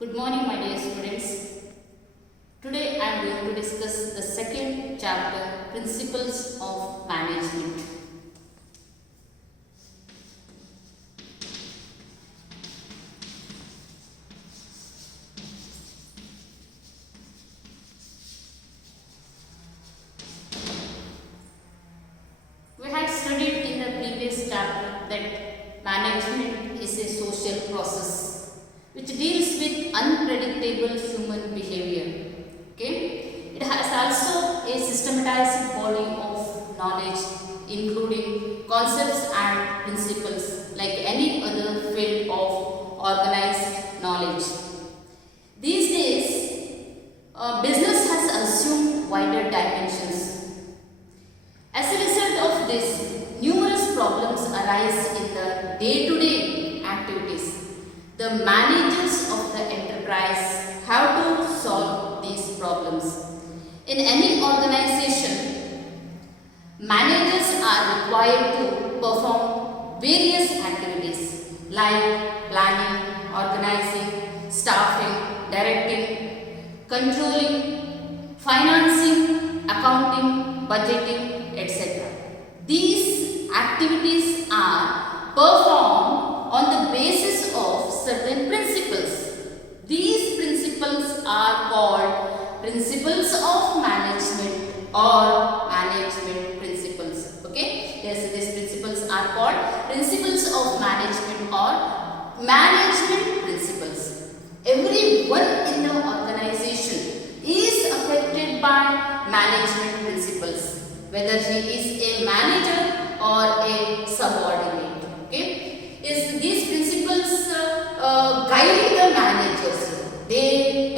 Good morning, my dear students. Today I am going to discuss the second chapter, Principles of Management. We had studied in the previous chapter that management is a social process which deals with unpredictable human behavior. Okay? It has also a systematized body of knowledge including concepts and principles like any other field of organized knowledge. These days, business has assumed wider dimensions. As a result of this, numerous problems arise in the day-to-day activities. The managers of the enterprise have to solve these problems. In any organization, managers are required to perform various activities like planning, organizing, staffing, directing, controlling, financing, accounting, budgeting, etc. These activities are performed on the basis of certain principles. These principles are called principles of management or management principles. Okay? Yes, these principles are called principles of management or management principles. Everyone in the organization is affected by management principles, whether he is a manager or a subordinate. Okay? Is these principles guide the managers. They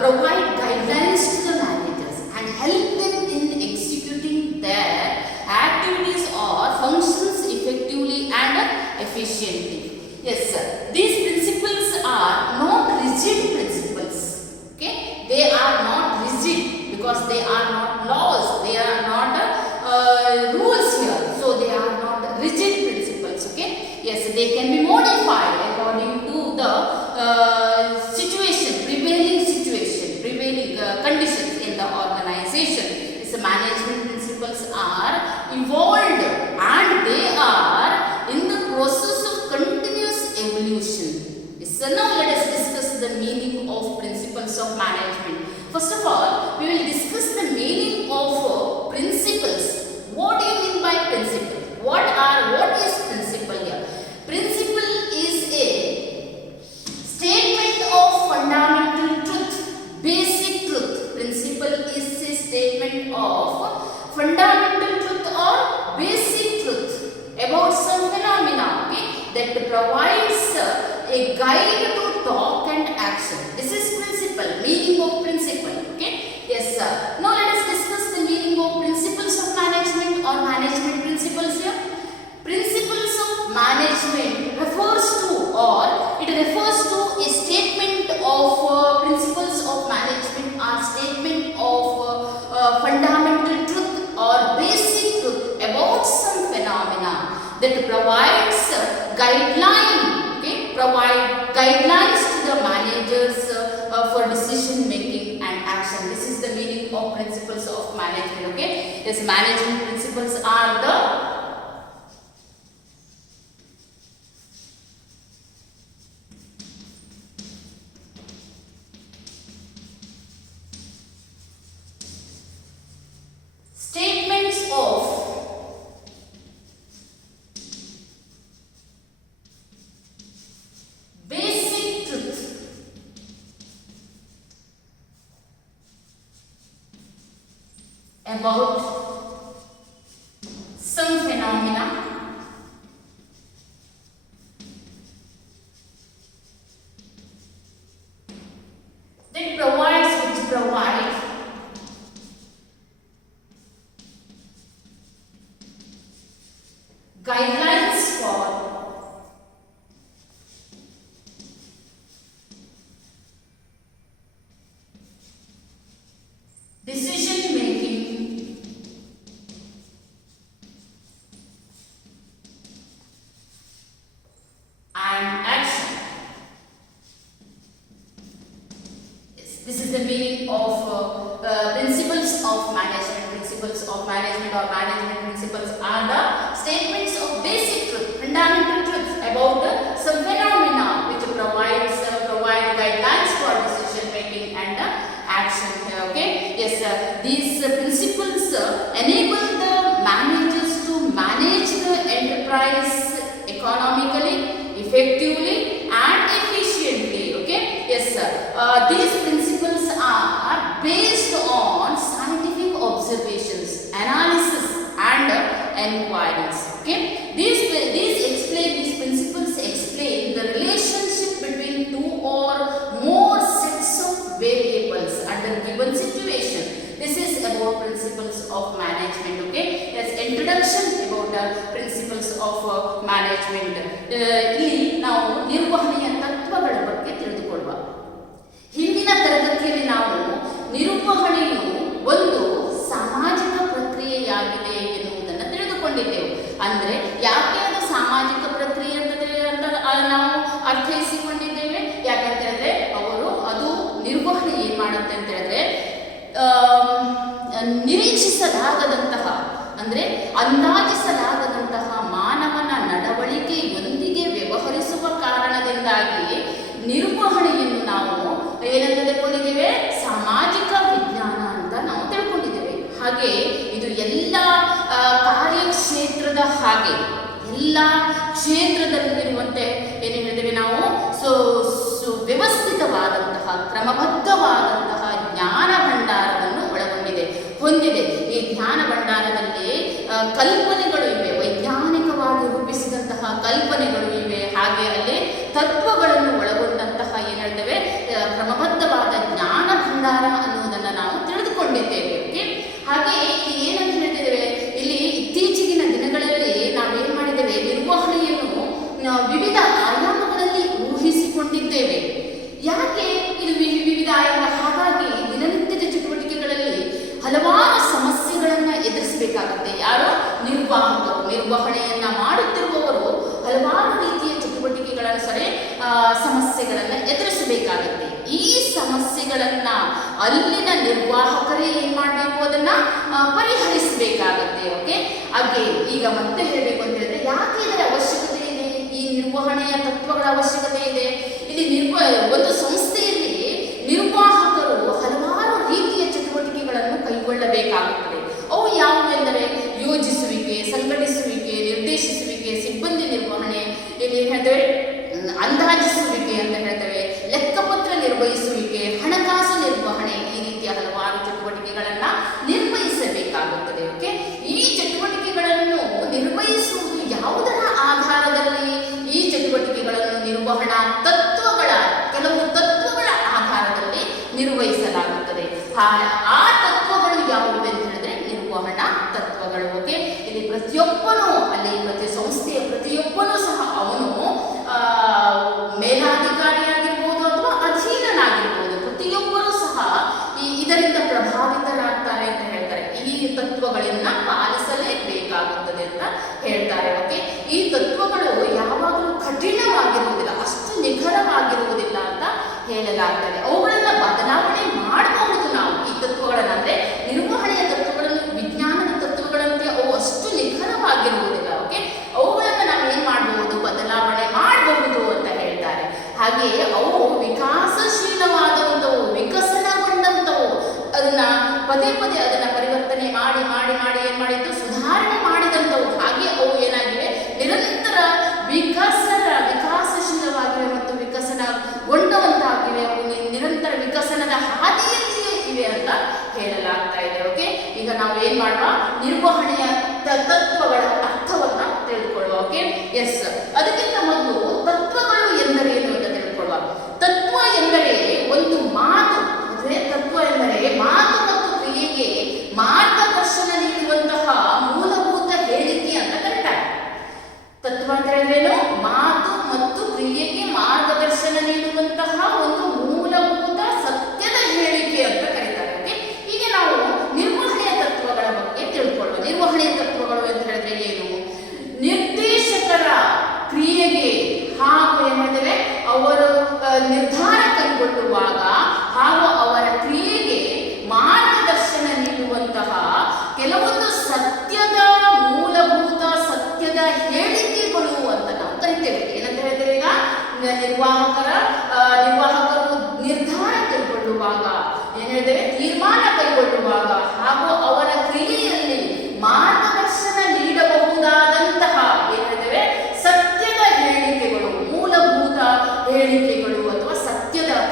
provide guidelines to the managers and help them in executing their activities or functions effectively and efficiently. Yes, sir. These principles are not rigid principles. Okay? They are not rigid because they are not laws. They are not rules here. So they are not rigid principles. Okay? Yes, they can be modified according to the prevailing conditions in the organization. These management principles are evolved and they are in the process of continuous evolution. So now let us discuss the meaning of principles of management. First of all, we will discuss the meaning of principles. What do you mean by principle? What is principle here? Principle is a statement of fundamental truth, basic truth. Principle is a statement of fundamental truth or basic truth about some phenomena, okay, that provides a guide to thought and action. This is principle, meaning of principle. Okay, yes, sir. Now let us discuss the meaning of principles of management or management principles here. Principles of management refers to a statement of principles of management or statement of fundamental truth or basic truth about some phenomena that provides provide guidelines to the managers for decision making and action. This is the meaning of principles of management. Okay, yes, management principles are the statements of basic truth about some phenomena which provide guidelines for decision making This is the meaning of principles of management. Principles of management or management principles are the statements of basic truth, fundamental truths about some phenomena which provide guidelines for decision making and action here. Okay, yes, these principles enable the managers to manage the enterprise economically, effectively and efficiently. Okay, yes, these principles are based on scientific observations, analysis and enquiries. Okay, these principles explain the relationship between two or more sets of variables under given situation. This is about principles of management. Okay, yes, introduction about the principles of management. ಇಲ್ಲಿ ನಾವು ನಿರ್ವಹಣೆಯ ತತ್ವಗಳ ಬಗ್ಗೆ ತಿಳಿದುಕೊಳ್ಳುವ. ಹಿಂದಿನ ತರಗತಿಯಲ್ಲಿ ನಾವು ನಿರ್ವಹಣೆಯು ಒಂದು ಸಾಮಾಜಿಕ ಪ್ರಕ್ರಿಯೆಯಾಗಿದೆ ಎನ್ನುವುದನ್ನು ತಿಳಿದುಕೊಂಡಿದ್ದೆವು. ಅಂದ್ರೆ ಯಾಕೆ ಅದು ಸಾಮಾಜಿಕ ಪ್ರಕ್ರಿಯೆ ಅಂತ ನಾವು ಅರ್ಥೈಸಿಕೊಂಡಿದ್ದೇವೆ? ಯಾಕಂತ ಹೇಳಿದ್ರೆ ಅದು ನಿರ್ವಹಣೆ ಏನ್ ಮಾಡುತ್ತೆ ಅಂತ ಹೇಳಿದ್ರೆ ನಿರೀಕ್ಷಿಸಲಾಗದಂತಹ ಅಂದ್ರೆ ಅಂದಾಜಿಸಲಾಗದಂತಹ ಮಾನವನ ನಡವಳಿಕೆಯೊಂದಿಗೆ ವ್ಯವಹರಿಸುವ ಕಾರಣದಿಂದಾಗಿ ನಿರ್ವಹಣೆಯನ್ನು ನಾವು ಏನಂತ ತಿಳ್ಕೊಂಡಿದ್ದೇವೆ? ಸಾಮಾಜಿಕ ವಿಜ್ಞಾನ ಅಂತ ನಾವು ತಿಳ್ಕೊಂಡಿದ್ದೇವೆ. ಹಾಗೆ ಇದು ಎಲ್ಲ ಕಾರ್ಯಕ್ಷೇತ್ರದ ಹಾಗೆ ಎಲ್ಲ ಕ್ಷೇತ್ರದಲ್ಲಿರುವಂತೆ ಏನು ಹೇಳ್ತೇವೆ ನಾವು ವ್ಯವಸ್ಥಿತವಾದಂತಹ ಕ್ರಮಬದ್ಧವಾದಂತಹ ಜ್ಞಾನ ಭಂಡಾರವನ್ನು ಹೊಂದಿದೆ. ಈ ಜ್ಞಾನ ಭಂಡಾರದಲ್ಲಿ ಕಲ್ಪನೆಗಳು ಇವೆ, ವೈಜ್ಞಾನಿಕವಾಗಿ ರೂಪಿಸಿದಂತಹ ಕಲ್ಪನೆಗಳು ಇವೆ. ಹಾಗೆ ಅಲ್ಲಿ ತತ್ವಗಳನ್ನು ಒಳಗೊಂಡಂತಹ ಏನು ಹೇಳ್ತೇವೆ ಕ್ರಮಬದ್ಧವಾದ ಜ್ಞಾನ ಭಂಡಾರ ಅನ್ನುವುದನ್ನು ನಾವು ತಿಳಿದುಕೊಂಡಿದ್ದೇವೆ. ಹಾಗೆ ಇಲ್ಲಿ ಏನಂತ ಹೇಳ್ತಿದ್ದೇವೆ, ಇಲ್ಲಿ ಇತ್ತೀಚಿನ ದಿನಗಳಲ್ಲಿ ನಾವೇನ್ ಮಾಡಿದ್ದೇವೆ, ನಿರ್ವಹಣೆಯನ್ನು ವಿವಿಧ ಆಯಾಮಗಳಲ್ಲಿ ಊಹಿಸಿಕೊಂಡಿದ್ದೇವೆ. ಯಾಕೆ ಇದು ವಿವಿಧ ಆಯಾಮ? ಹಾಗಾಗಿ ದಿನನಿತ್ಯದ ಚಟುವಟಿಕೆಗಳಲ್ಲಿ ಹಲವಾರು ಸಮಸ್ಯೆಗಳನ್ನ ಎದುರಿಸಬೇಕಾಗುತ್ತೆ. ಯಾರು? ನಿರ್ವಾಹಕರು, ನಿರ್ವಹಣೆಯನ್ನ ಮಾಡುತ್ತಿರುವವರು ಹಲವಾರು ರೀತಿಯ ಚಟುವಟಿಕೆಗಳ ಸಮಸ್ಯೆಗಳನ್ನ ಎದುರಿಸಬೇಕಾಗುತ್ತೆ. ಈ ಸಮಸ್ಯೆಗಳನ್ನ ಅಲ್ಲಿನ ನಿರ್ವಾಹಕರೇ ಏನ್ ಮಾಡಬೇಕು, ಅದನ್ನ ಪರಿಹರಿಸಬೇಕಾಗತ್ತೆ. ಓಕೆ, ಹಾಗೆ ಈಗ ಮತ್ತೆ ಹೇಳಬೇಕು ಅಂತ ಹೇಳಿದ್ರೆ ಯಾಕೆ ಇದರ ಅವಶ್ಯಕತೆ ಇದೆ, ಈ ನಿರ್ವಹಣೆಯ ತತ್ವಗಳ ಅವಶ್ಯಕತೆ ಇದೆ. ಇಲ್ಲಿ ಒಂದು ಸಂಸ್ಥೆಯಲ್ಲಿ ನಿರ್ವಾಹಕರು ಹಲವಾರು ರೀತಿಯ ಚಟುವಟಿಕೆಗಳನ್ನು ಕೈಗೊಳ್ಳಬೇಕಾಗುತ್ತದೆ. ಅವು ಯಾವುವೆಂದರೆ ಯೋಜಿಸುವಿಕೆ, ಸಂಘಟಿಸುವಿಕೆ, ನಿರ್ದೇಶಿಸುವಿಕೆ, ಸಿಬ್ಬಂದಿ ನಿರ್ವಹಣೆ, ಇಲ್ಲಿ ಹೇಳ್ತೇವೆ ಅಂದಾಜಿಸುವಿಕೆ ಅಂತ ಹೇಳ್ತೇವೆ, ಲೆಕ್ಕಪತ್ರ ನಿರ್ವಹಿಸುವಿಕೆ, ಹಣಕಾಸು ನಿರ್ವಹಣೆ, ಈ ರೀತಿಯ ಹಲವಾರು ಚಟುವಟಿಕೆಗಳನ್ನ ನಿರ್ವಹಿಸಬೇಕಾಗುತ್ತದೆ. ಓಕೆ, ಈ ಚಟುವಟಿಕೆಗಳನ್ನು ನಿರ್ವಹಿಸುವುದು ಯಾವುದರ ಆಧಾರದಲ್ಲಿ? ಈ ಚಟುವಟಿಕೆಗಳನ್ನು ನಿರ್ವಹಣಾ ಕೆಲವು ತತ್ವಗಳ ಆಧಾರದಲ್ಲಿ ನಿರ್ವಹಿಸಲಾಗುತ್ತದೆ. ಆ ತತ್ವಗಳು ಯಾವುವು ಅಂತ ಹೇಳಿದ್ರೆ ನಿರ್ವಹಣಾ ತತ್ವಗಳು. ಓಕೆ, ಇಲ್ಲಿ ಪ್ರತಿಯೊಬ್ಬನು ಪ್ರತಿ ಸಂಸ್ಥೆಯ ಪ್ರತಿಯೊಬ್ಬನು ಸಹ ಅವನು ಮೇಲಾಧಿಕಾರಿಯಾಗಿರ್ಬೋದು ಅಥವಾ ಅಧೀನನಾಗಿರ್ಬೋದು, ಪ್ರತಿಯೊಬ್ಬರೂ ಸಹ ಇದರಿಂದ ಪ್ರಭಾವಿತರಾಗ್ತಾರೆ ಅಂತ ಹೇಳ್ತಾರೆ. ಈ ತತ್ವಗಳನ್ನ ಪಾಲಿಸಲೇಬೇಕಾಗುತ್ತದೆ ಅಂತ ಹೇಳ್ತಾರೆ. ಓಕೆ, ಈ ತತ್ವಗಳು ಯಾವಾಗಲೂ ಕಠಿಣವಾಗಿರುವುದಿಲ್ಲ, ಅಷ್ಟು ನಿಖರವಾಗಿರುವುದಿಲ್ಲ ಅಂತ ಹೇಳಲಾಗ್ತದೆ. ಅವುಗಳನ್ನ ಬದಲಾವಣೆ ಮಾಡಬಹುದು ನಾವು. ಈ ತತ್ವಗಳನ್ನ ಅಂದ್ರೆ ನಿರ್ವಹಣೆಯ ತತ್ವಗಳನ್ನು ವಿಜ್ಞಾನದ ತತ್ವಗಳಂತೆ ಅವು ಅಷ್ಟು ನಿಖರವಾಗಿರುವುದಿಲ್ಲ. ಓಕೆ, ಅವುಗಳನ್ನ ನಾವು ಏನ್ ಮಾಡಬಹುದು, ಬದಲಾವಣೆ ಮಾಡಬಹುದು ಅಂತ ಹೇಳ್ತಾರೆ. ಹಾಗೆ ಅವು ವಿಕಾಸಶೀಲವಾದಂಥವು, ವಿಕಸನಗೊಂಡಂಥವು, ಅದನ್ನ ಪದೇ ಪದೇ ಅದನ್ನ ಪರಿವರ್ತನೆ ಮಾಡಿ ಮಾಡಿ ಮಾಡಿ ಏನ್ ಮಾಡಿದ್ದು, ಸುಧಾರಣೆ ಮಾಡಿದಂಥವು. ಹಾಗೆ ಅವು ಏನಾಗಿವೆ, ನಿರಂತರ ವಿಕಾಸಶೀಲವಾಗಿವೆ ಮತ್ತು ವಿಕಸನಗೊಂಡವಂತಾಗಿವೆ. ಅವು ನಿರಂತರ ವಿಕಸನದ ಹಾದಿಯಲ್ಲಿಯೇ ಇವೆ ಅಂತ ಹೇಳಲಾಗ್ತಾ ಇದೆ. ಓಕೆ, ಈಗ ನಾವು ಏನ್ ಮಾಡುವ, ನಿರ್ವಹಣೆಯ ತತ್ವಗಳ ಅರ್ಥವನ್ನ ತಿಳಿದುಕೊಳ್ಳುವ. ಓಕೆ, ಎಸ್, ಅದಕ್ಕಿಂತ ಮೊದಲು ತತ್ವಗಳು ಎಂದರೇನು ಅಂತ ತಿಳ್ಕೊಳ್ಳುವ. ತತ್ವ ಎಂದರೆ ಒಂದು ಮಾತು, ಅಂದ್ರೆ ತತ್ವ ಎಂದರೆ ಮಾತು ಮತ್ತು ಕ್ರಿಯೆಗೆ ಮಾರ್ಗದರ್ಶನ ನೀಡುವಂತಹ ಮೂಲಭೂತ ಹೇಳಿಕೆ ಅಂತ ಕರೀತಾರೆ. ತತ್ವ ಅಂತ ಹೇಳಿದ್ರೇನು? ಮಾತು ಮತ್ತು ಕ್ರಿಯೆಗೆ ಮಾರ್ಗದರ್ಶನ ನೀಡುವಂತಹ ಒಂದು ಮೂಲಭೂತ ಸತ್ಯದ ಹೇಳಿಕೆ ಅಂತ ಕರೀತಾರೆ. ಓಕೆ, ಈಗ ನಾವು ನಿರ್ವಹಣೆಯ ತತ್ವಗಳ ಬಗ್ಗೆ ತಿಳ್ಕೊಳ್ಳುವ. ನಿರ್ವಹಣೆಯ ತತ್ವಗಳು ಅಂತ ಹೇಳಿದ್ರೆ ಏನು? ನಿರ್ದೇಶಕರ ಕ್ರಿಯೆಗೆ ಹಾಗೂ ಏನ್ ಮಾಡಿದರೆ ಅವರು ನಿರ್ಧಾರ ಕೈಗೊಳ್ಳುವಾಗ ಹಾಗೂ ಅವರ ನಿರ್ವಾಹಕರು ನಿರ್ಧಾರ ಕೈಗೊಳ್ಳುವಾಗ, ಏನು ಹೇಳಿದರೆ ತೀರ್ಮಾನ ಕೈಗೊಳ್ಳುವಾಗ ಹಾಗೂ ಅವರ ಕ್ರಿಯೆಯಲ್ಲಿ ಮಾರ್ಗದರ್ಶನ ನೀಡಬಹುದಾದಂತಹ ಏನು ಹೇಳಿದರೆ ಸತ್ಯದ ಹೇಳಿಕೆಗಳು, ಮೂಲಭೂತ ಹೇಳಿಕೆಗಳು ಅಥವಾ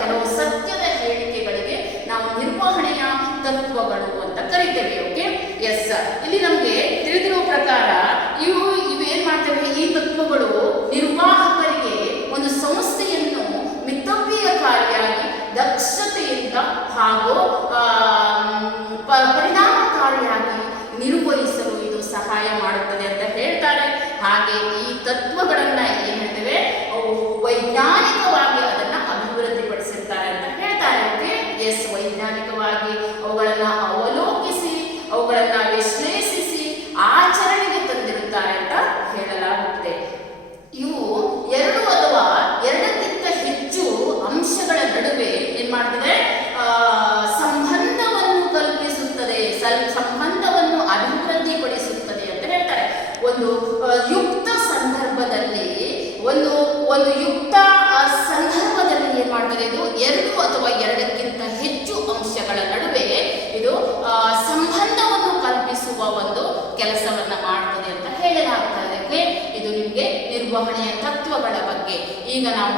ಕೆಲವು ಸತ್ಯದ ಹೇಳಿಕೆಗಳಿಗೆ ನಾವು ನಿರ್ವಹಣೆಯ ತತ್ವಗಳು ಅಂತ ಕರಿತೇವೆ. Okay, yes. ಇಲ್ಲಿ ನಮಗೆ ತಿಳಿದಿರುವ ಪ್ರಕಾರ ಇವೇನ್ ಮಾಡ್ತೇವೆ, ಈ ತತ್ವಗಳು ನಿರ್ವಾಹಕರಿಗೆ ಒಂದು ಸಂಸ್ಥೆಯನ್ನು ಮಿತವ್ಯಯಕಾರಿಯಾಗಿ, ದಕ್ಷತೆಯಿಂದ ಹಾಗೂ ಪರಿಣಾಮಕಾರಿಯಾಗಿ ನಿರ್ವಹಿಸಲು ಇದು ಸಹಾಯ ಮಾಡುತ್ತದೆ ಅಂತ ಹೇಳ್ತಾರೆ. ಹಾಗೆ ಈ ತತ್ವಗಳನ್ನ ಏನ್ ಹೇಳ್ತೇವೆ, ಅವು ವೈಜ್ಞಾನಿಕವಾಗಿ ಅದನ್ನ ಅಭಿವೃದ್ಧಿಪಡಿಸಿರ್ತಾರೆ ಅಂತ ಹೇಳ್ತಾರೆ. Okay, yes. ವೈಜ್ಞಾನಿಕವಾಗಿ ಅವುಗಳನ್ನ ಅವಲೋಕಿಸಿ, ಅವುಗಳನ್ನ ವಿಶ್ಲೇಷಿಸಿ ಆಚರಣೆಗೆ ತಂದಿರುತ್ತಾರೆ ಅಂತ ಹೇಳಲಾಗುತ್ತದೆ. ಇವು ಎರಡು ಅಥವಾ ಎರಡಕ್ಕಿಂತ ಹೆಚ್ಚು ಅಂಶಗಳ ನಡುವೆ ಏನ್ ಮಾಡ್ತದೆ, ಸಂಬಂಧವನ್ನು ಕಲ್ಪಿಸುತ್ತದೆ, ಸಂಬಂಧವನ್ನು ಅಭಿವೃದ್ಧಿಪಡಿಸುತ್ತದೆ ಅಂತ ಹೇಳ್ತಾರೆ. ಒಂದು ಯುಕ್ತ ಸಂದರ್ಭದಲ್ಲಿ ಒಂದು ಯುಕ್ತ ಸಂದರ್ಭದಲ್ಲಿ ಏನ್ ಮಾಡ್ತದೆ, ಇದು ಎರಡು ಅಥವಾ ಎರಡಕ್ಕಿಂತ ಹೆಚ್ಚು ಅಂಶಗಳ ನಡುವೆ ಇದು ಸಂಬಂಧವನ್ನು ಕಲ್ಪಿಸುವ ಒಂದು ಕೆಲಸವನ್ನ ಮಾಡ್ತದೆ ಅಂತ ಹೇಳಲಾಗ್ತದೆ. ಇದು ನಿಮಗೆ ನಿರ್ವಹಣೆಯ ತತ್ವಗಳ ಬಗ್ಗೆ. ಈಗ ನಾವು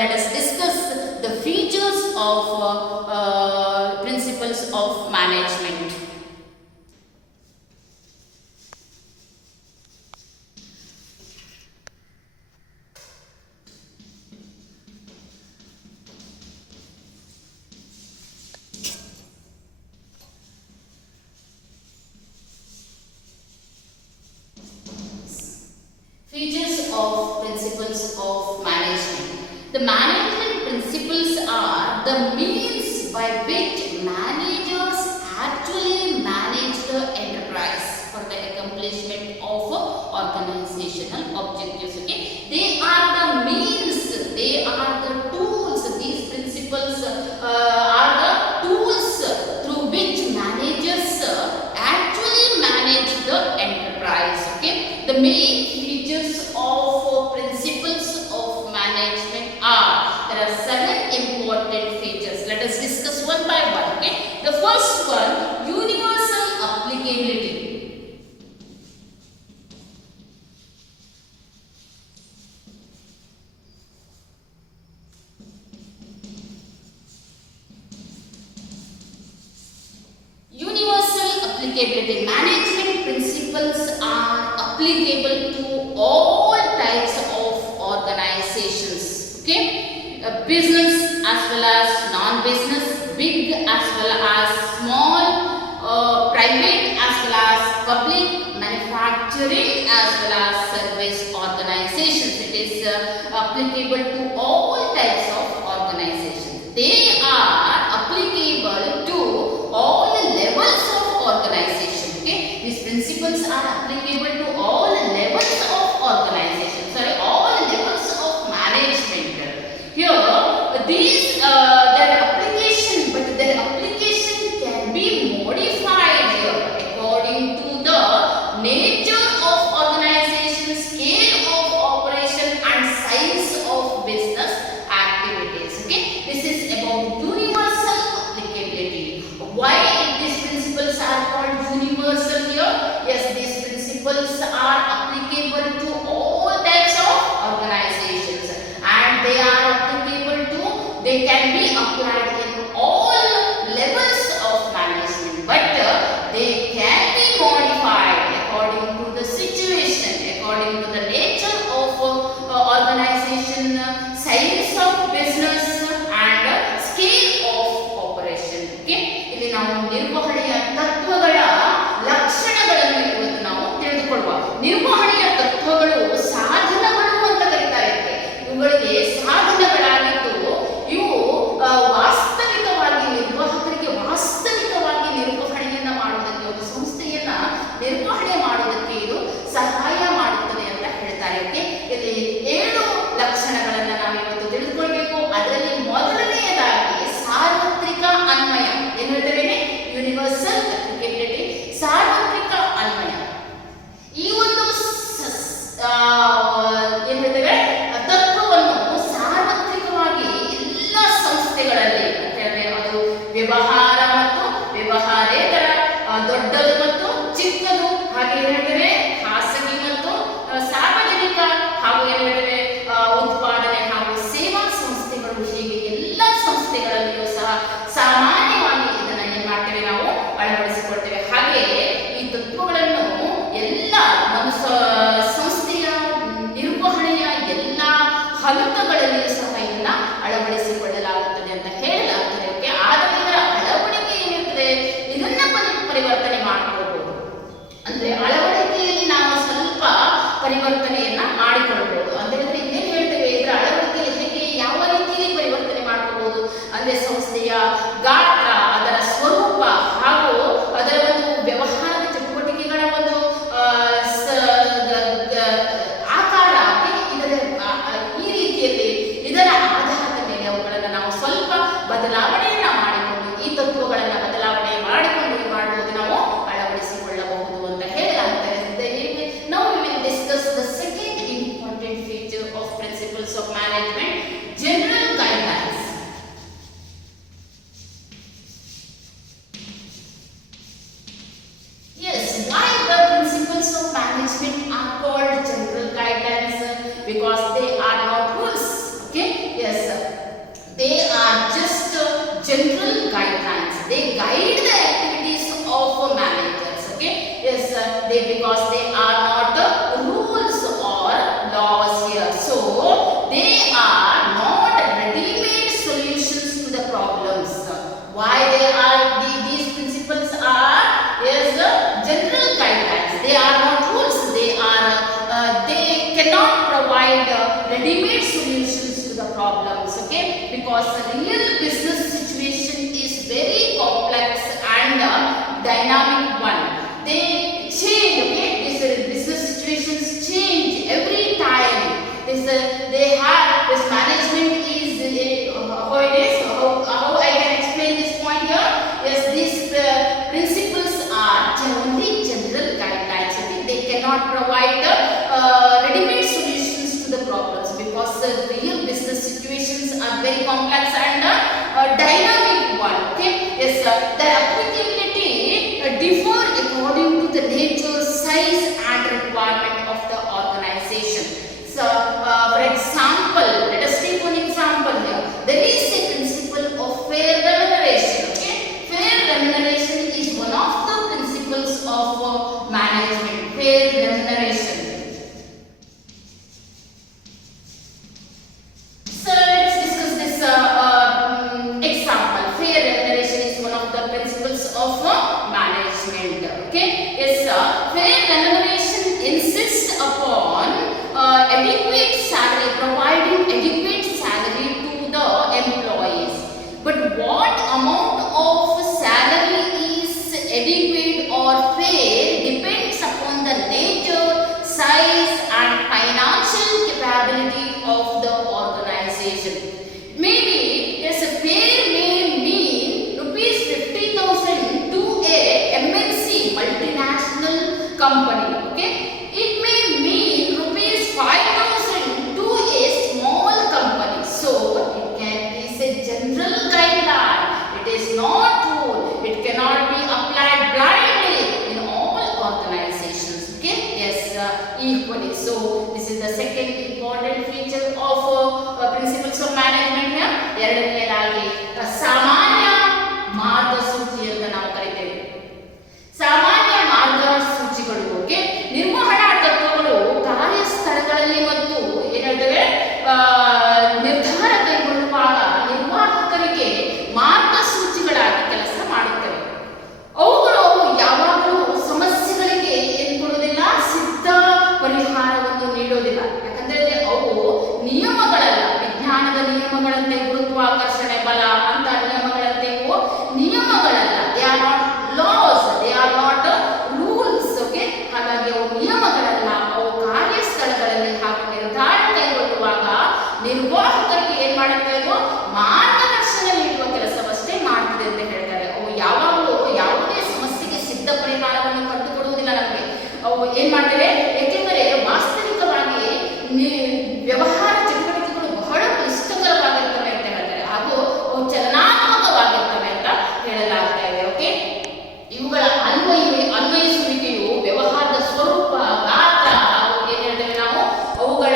let us discuss the features of principles of management. Features of principles of management. The management principles are the means by which managers actually manage the enterprise for the accomplishment of organizational objectives. Okay, they are the means, they are the tools. These principles are the tools through which managers actually manage the enterprise. Okay, the main of principles of management are, there are 7 important features. Let us discuss one by one. Okay, the first one, universal applicability. Universal applicability. Management principles are applicable to all types of organizations. Okay, business as well as non-business, big as well as small, private as well as public, manufacturing as well as service organizations. It is applicable to all types of organizations. They are applicable to all levels of organization. Okay, these principles are applicable to all levels of organization, all levels of management. Here their application can be modified here according to the nature of organization, scale of operation and size of business activities. Okay, this is about universal applicability. Why these principles are called universal here? Yes, these principles are applicable to all types of organizations, and they can be applied in all levels of management, but they can be modified according to the situation, according to the nature of organization, size of business and scale of operation. Okay, ಇಲ್ಲಿ ನಾವು ನಿರ್ವಹಣೆಯ ತತ್ವಗಳ ಲಕ್ಷಣಗಳನ್ನು ಇವತ್ತು ನಾವು ತಿಳಿದುಕೊಳ್ಳುವ. ನಿರ್ವಹಣೆಯ ತತ್ವಗಳು ಸಾಧನಗಳು ಅಂತ ಕರೀತಾರೆ. ಇವುಗಳಿಗೆ ಸಾಧನಗಳಾಗಿದ್ದು ಇವು ವಾಸ್ತವ ಹಂತಗಳಲ್ಲಿಯೂ ಸಹ ಇದನ್ನ ಅಳವಡಿಸಿಕೊಳ್ಳಲಾಗುತ್ತದೆ ಅಂತ ಹೇಳಲಾಗ್ತದೆ. ಓಕೆ, ಆದರೆ ಇದರ ಅಳವಡಿಕೆ ಏನಿರ್ತದೆ ಇದನ್ನ ಪರಿವರ್ತನೆ ಮಾಡ್ಕೊಳ್ಬಹುದು. ಅಂದ್ರೆ ಅಳವಡಿಕೆಯಲ್ಲಿ ನಾವು ಸ್ವಲ್ಪ ಪರಿವರ್ತನೆಯನ್ನ ಮಾಡಿಕೊಳ್ಬಹುದು ಅಂತ ಹೇಳಿದ್ರೆ ಇನ್ನೇನು ಹೇಳ್ತೇವೆ, ಇದರ ಅಳವಡಿಕೆಯಲ್ಲಿ ಹೇಗೆ ಯಾವ ರೀತಿಯಲ್ಲಿ ಪರಿವರ್ತನೆ ಮಾಡ್ಕೊಳ್ಬಹುದು ಅಂದ್ರೆ ಸಂಸ್ಥೆಯ ಗಾತ್ರ, ಅದರ ಸ್ವರೂಪ ಹಾಗೂ ಅದರ ಒಂದು ವ್ಯವಹಾರದ ಚಟುವಟಿಕೆಗಳ ಒಂದು ಆಕಾರ, ಇದರ ಈ ರೀತಿಯಲ್ಲಿ ಇದರ ಆಧಾರದ ಮೇಲೆ ಅವುಗಳನ್ನು ನಾವು ಸ್ವಲ್ಪ ಬದಲಾವಣೆಯನ್ನ ಮಾಡಿಕೊಂಡು ಈ ತತ್ವಗಳನ್ನು ಬದಲಾವಣೆ ಮಾಡಿಕೊಂಡು ಮಾಡುವುದು ನಾವು ಅಳವಡಿಸಿಕೊಳ್ಳಬಹುದು ಅಂತ ಹೇಳಲಾಗ್ತದೆ. Now we will discuss the second important feature of principles of management, general guidelines. Yes, why the principles of management are called general guidelines? Because they are not rules. Okay, yes, they are just general guidelines. They guide the activities of managers. Okay, yes, because they are not rules or laws here. So they are not ready-made solutions to the problems. Why they are these principles are general guidelines. They are not rules. They cannot provide ready-made solutions to the problems. Okay, because the real business situation is very complex and dynamic one. They change. Okay, these business situations change every time. They have this management is how it is. How I can explain this point here? Yes, these principles are only general guidelines. Okay? They cannot provide ready-made solutions to the problems because real business situations are very complex and dynamic one. Okay, yes, the applicability differ according to the nature, size, and requirement of the organization. So, for example, let us take one example here. There is a principle of fair remuneration. Okay, fair remuneration is one of the principles of management. Fair remuneration. So let's discuss this example. Fair remuneration is one of the principles of management. Okay, yes, fair remuneration insists upon adequate salary, providing adequate salary to the employees. But what amount of salary is adequate or fair depends upon the nature, size, and financial capability of the organization. Maybe yes, a fair may mean rupees 50,000 to a MNC multinational company. Okay, it may mean rupees 5,000 to a small company. So it is a general guideline. It is not rule. It cannot be applied blindly in all organizations. Okay, yes, equally. So this is the second important feature of principles of management here. ಎರಡನೆಯದಾಗಿ ಸಾಮಾನ್ಯ ಮಾರ್ಗಸೂಚಿ ಅಂತ ನಾವು ಕರೀತೇವೆ. ಸಾಮಾನ್ಯ ಮಾರ್ಗಸೂಚಿಗಳು ಓಕೆ ನಿರ್ವಹಣಾ ತತ್ವಗಳು ಕಾರ್ಯಸ್ಥಳಗಳಲ್ಲಿ ಮತ್ತು ಏನು ಹೇಳ್ತೇವೆ ನಿರ್ಧಾರ ಕೈಗೊಳ್ಳುವಾಗ ನಿರ್ವಾಹಕರಿಗೆ ಮಾರ್ಗಸೂಚಿಗಳಾಗಿ ಕೆಲಸ ಮಾಡುತ್ತವೆ. ಅವುಗಳು ಯಾವಾಗಲೂ ಸಮಸ್ಯೆಗಳಿಗೆ ಏನು ಕೊಡುವುದಿಲ್ಲ, ಸಿದ್ಧ ಪರಿಹಾರವನ್ನು ನೀಡೋದಿಲ್ಲ. ಯಾಕಂದ್ರೆ ಅವು ನಿಯಮಗಳಲ್ಲ, ವಿಜ್ಞಾನದ ನಿಯಮಗಳಂತೆ ಗುರುತ್ವಾಕರ್ಷಣೆ ಬಲ ಅಂತ ನಿಯಮಗಳಂತೆ ಇವು ನಿಯಮಗಳಲ್ಲ. They are not laws, they are not rules. Okay, ಹಾಗಾಗಿ ಅವು ನಿಯಮಗಳಲ್ಲ. ಅವು ಕಾರ್ಯಸ್ಥಳಗಳಲ್ಲಿ ಹಾಗೂ ನಿರ್ಧಾರ ಕೈಗೊಳ್ಳುವಾಗ ನಿರ್ವಾಹಕರಿಗೆ ಏನ್ ಮಾಡುತ್ತೆ, ಅದು ಮಾರ್ಗದರ್ಶನ ನೀಡುವ ಕೆಲಸವಷ್ಟೇ ಮಾಡ್ತಿದೆ ಅಂತ ಹೇಳ್ತಾರೆ. ಅವು ಯಾವಾಗಲೂ ಯಾವುದೇ ಸಮಸ್ಯೆಗೆ ಸಿದ್ಧ ಪರಿಹಾರವನ್ನು ಕಂಡುಕೊಡುವುದಿಲ್ಲ ನಮಗೆ. ಅವು ಏನ್ ಮಾಡ್ತೇವೆ, ಏಕೆಂದರೆ ವಾಸ್ತವಿಕವಾಗಿ ವ್ಯವಹಾರ ಚಟುವಟಿಕೆಗಳು ಬಹಳ ಕ್ಲಿಷ್ಟಕರವಾಗಿರ್ತವೆ ಅಂತ ಹೇಳ್ತಾರೆ ಹಾಗೂ ಅವು ಚಲನಾತ್ಮಕವಾಗಿರ್ತವೆ ಅಂತ ಹೇಳಲಾಗ್ತಾ ಇದೆ. ಓಕೆ, ಇವುಗಳ ಅನ್ವಯಿಸುವಿಕೆಯು ವ್ಯವಹಾರದ ಸ್ವರೂಪ, ಗಾತ್ರ ಹಾಗೂ ಏನ್ ಹೇಳ್ತೇವೆ ನಾವು ಅವುಗಳ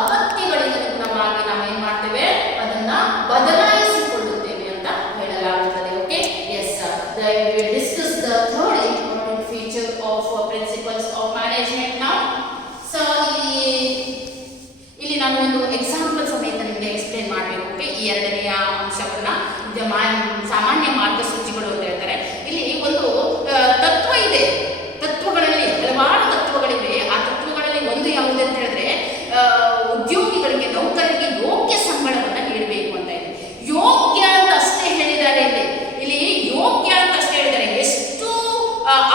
ಅಗತ್ಯಗಳಿಗೆ ಅನುಗುಣವಾಗಿ ನಾವು ಏನ್ ಮಾಡ್ತೇವೆ, ಅದನ್ನ ಬದಲಾಯಿಸಿಕೊಳ್ಳುತ್ತೇವೆ ಅಂತ ಹೇಳಲಾಗುತ್ತದೆ. Okay, yes, we will discuss the third important feature of principles of management now. So ಇಲ್ಲಿ ನಾನು ಒಂದು ಎಕ್ಸಾಂಪಲ್ ಎಕ್ಸ್ಪ್ಲೇನ್ ಮಾಡಬೇಕು. ಓಕೆ, ಈ ಎರಡನೆಯ ಅಂಶವನ್ನ ಸಾಮಾನ್ಯ ಮಾರ್ಗಸೂಚಿಗಳು ಅಂತ ಹೇಳ್ತಾರೆ. ಇಲ್ಲಿ ಒಂದು ತತ್ವ ಇದೆ. ತತ್ವಗಳಲ್ಲಿ ಹಲವಾರು ತತ್ವಗಳಿವೆ. ಆ ತತ್ವಗಳಲ್ಲಿ ಒಂದು ಯಾವುದು ಅಂತ ಹೇಳಿದ್ರೆ ಉದ್ಯೋಗಿಗಳಿಗೆ, ನೌಕರರಿಗೆ ಯೋಗ್ಯ ಸಂಬಳವನ್ನು ನೀಡಬೇಕು ಅಂತ ಇದೆ. ಯೋಗ್ಯ ಅಂತ ಅಷ್ಟೇ ಹೇಳಿದ್ದಾರೆ. ಇಲ್ಲಿ ಯೋಗ್ಯ ಅಂತ ಅಷ್ಟೇ ಹೇಳಿದ್ದಾರೆ. ಎಷ್ಟು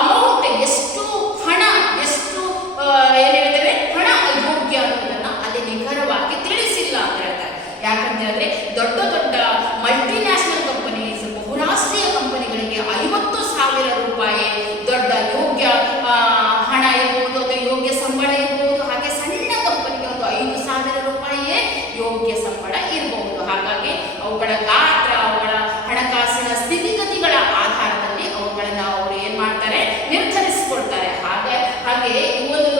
ಅಮೌಂಟ್, ಎಷ್ಟು ಹಣ, ಎಷ್ಟು ಏನು ಹೇಳಿದರೆ ಹಣ ಯೋಗ್ಯ ಅನ್ನೋದನ್ನ ಅಲ್ಲಿ ನಿಖರವಾಗಿ ತಿಳಿಸಿಲ್ಲ ಅಂತ ಹೇಳ್ತಾರೆ. ಯಾಕಂತ ಹೇಳಿದ್ರೆ ದೊಡ್ಡ ದೊಡ್ಡ ಮಲ್ಟಿನ್ಯಾಷನಲ್ ಕಂಪನೀಸ್, ಬಹುರಾಷ್ಟ್ರೀಯ ಕಂಪನಿಗಳಿಗೆ 50,000 ರೂಪಾಯಿ ದೊಡ್ಡ ಯೋಗ್ಯ ಹಣ ಇರ್ಬೋದು, ಅಥವಾ ಯೋಗ್ಯ ಸಂಬಳ ಇರ್ಬೋದು. ಹಾಗೆ ಸಣ್ಣ ಕಂಪನಿಗೆ ಒಂದು 5,000 ರೂಪಾಯಿಯೇ ಯೋಗ್ಯ ಸಂಬಳ ಇರಬಹುದು. ಹಾಗಾಗಿ ಅವುಗಳ ಗಾತ್ರ, ಅವುಗಳ ಹಣಕಾಸಿನ ಸ್ಥಿತಿಗತಿಗಳ ಆಧಾರದಲ್ಲಿ ಅವುಗಳನ್ನ ಅವರು ಏನ್ ಮಾಡ್ತಾರೆ, ನಿರ್ಧರಿಸಿಕೊಳ್ತಾರೆ. ಹಾಗೆ ಒಂದು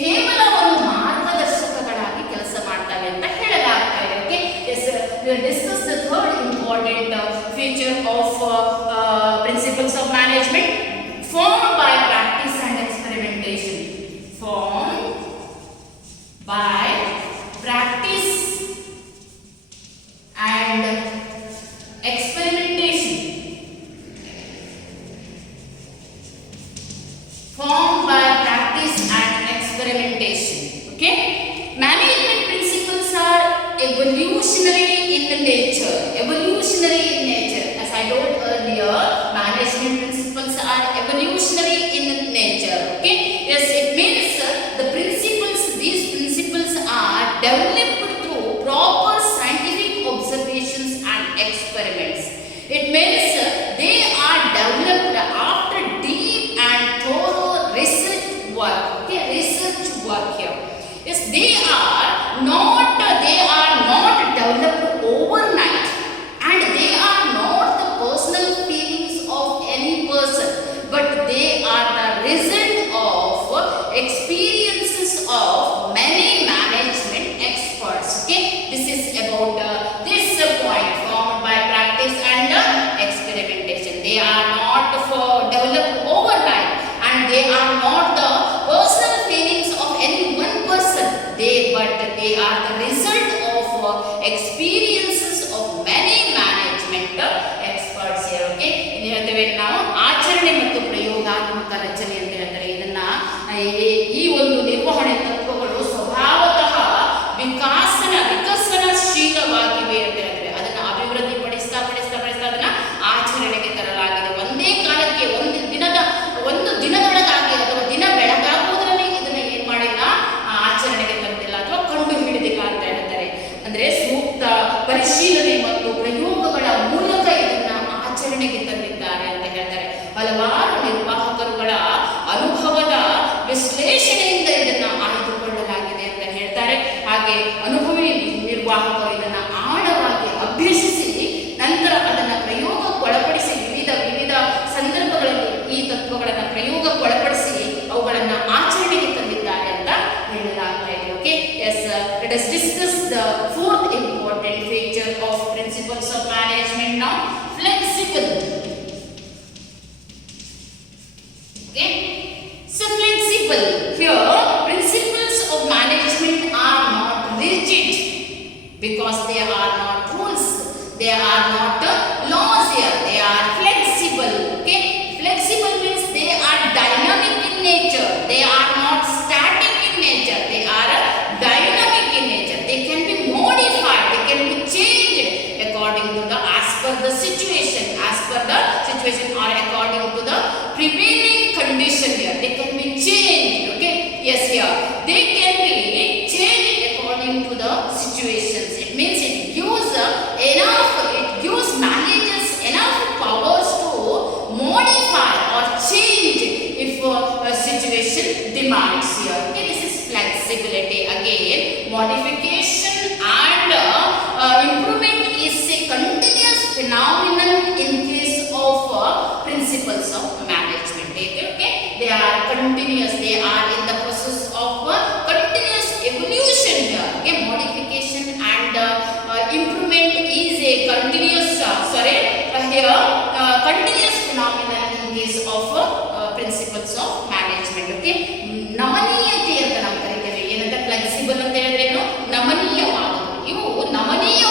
ಕೇವಲ ಒಂದು ಮಾರ್ಗದರ್ಶಕಗಳಾಗಿ ಕೆಲಸ ಮಾಡ್ತವೆ ಅಂತ ಹೇಳಲಾಗ್ತಾ ಇದೆ. Okay, discuss the third important feature of principles of management. Formed by practice and experimentation. Formed by practice and experimentation. Formed by practice and experimentation. Okay? Management principles are evolutionary in nature. Evolutionary in nature. As I told earlier, management principles are evolutionary in nature. Okay, yes, it means the principles, these principles are developed through proper scientific observations and experiments. It means they are developed after deep and thorough research work. Okay, research work here. Yes, they are not developed overnight, and they are not the personal feelings of any person, but they are the result of experiences of many management experts. Okay, this is about this point, formed by practice and experimentation. They are not developed overnight, and they are not the personal feelings of any one person. But they are the result of experiences of many management experts here. Okay, ಇನ್ನು ಹೇಳ್ತೇವೆ ನಾವು ಆಚರಣೆ ಮತ್ತು ಪ್ರಯೋಗಾತ್ಮಕ ರಚನೆ ಅಂತ ಹೇಳ್ತಾರೆ. ಇದನ್ನ ಈ ಒಂದು ನಿರ್ವಹಣೆ ತತ್ವಗಳು ಸ್ವಭಾವತಃ ವಿಕಸನಶೀಲವಾಗಿವೆ ಅಂತ ಹೇಳ್ತೇವೆ. ಅದನ್ನ ಅಭಿವೃದ್ಧಿ ಪಡಿಸ್ತಾ ಅದನ್ನ ಆಚರಣೆಗೆ ತರಲಾಗಿದೆ. ಒಂದೇ ಕಾಲಕ್ಕೆ ಒಂದು ದಿನದೊಳಗಾಗಿ ಅಥವಾ ದಿನ ಬೆಳಗಾಗುವುದರಲ್ಲಿ ಇದನ್ನ ಏನ್ ಮಾಡಿಲ್ಲ, ಆಚರಣೆಗೆ ತಂದಿಲ್ಲ ಅಥವಾ ಕಂಡು ಹಿಡಿದಿಲ್ಲ ಅಂತ ಹೇಳ್ತಾರೆ. ಅಂದ್ರೆ ಸೂಕ್ತ ಪರಿಶೀಲನೆ ಮತ್ತು ಪ್ರಯೋಗಗಳ ಮೂಲಕ ಇದನ್ನ ಆಚರಣೆಗೆ ತಂದಿದ್ದಾರೆ ಅಂತ ಹೇಳ್ತಾರೆ. ಹಲವಾರು ನಿರ್ವಾಹಕರುಗಳ ಅನುಭವದ ವಿಶ್ಲೇಷಣೆಯಿಂದ ಇದನ್ನ ಆಯ್ದುಕೊಳ್ಳಲಾಗಿದೆ ಅಂತ ಹೇಳ್ತಾರೆ. ಹಾಗೆ ಅನುಭವಿ ನಿರ್ವಾಹಕರು ಇದನ್ನ ಆಳವಾಗಿ ಅಭ್ಯಸಿಸಿ ನಂತರ ಅದನ್ನ ಪ್ರಯೋಗಕ್ಕೊಳಪಡಿಸಿ ವಿವಿಧ ಸಂದರ್ಭಗಳಲ್ಲಿ ಈ ತತ್ವಗಳನ್ನು ಪ್ರಯೋಗಕ್ಕೊಳಪಡಿಸಿ ಅವುಗಳನ್ನ ಆಚರಣೆಗೆ ತಂದಿದ್ದಾರೆ ಅಂತ ಹೇಳಲಾಗ್ತಾ ಇದೆ. Okay, yes, let us discuss the fourth important feature of principles of management now. Flexible. Okay, so flexible. Here principles of management are not rigid because they are not rules, they are not laws here. They are flexible. Okay, flexible means they are dynamic in nature. They are not static in nature. They are dynamic in nature. They can be modified, they can be changed according to the as per the situation or according to the prevailing condition here. They can be changed. Okay, yes, here they can be changed according to the situations. It means it gives managers enough powers to modify or change if a situation demands here. Okay, this is flexibility. Again, modification and improvement is a continuous phenomenon in case of principles of management. Okay, they are continuous. They are in the process of continuous evolution here. Okay, modification and improvement is a continuous continuous phenomenon in case of principles of management. Okay, ನಮನೀಯತೆ ಅಂತ ನಾವು ಕರಿತೇವೆ. ಏನಂತ ಫ್ಲೆಕ್ಸಿಬಲ್ ಅಂತ ಹೇಳಿದ್ರೆ ನಮನೀಯವಾದವು. ಇವು ನಮನೀಯ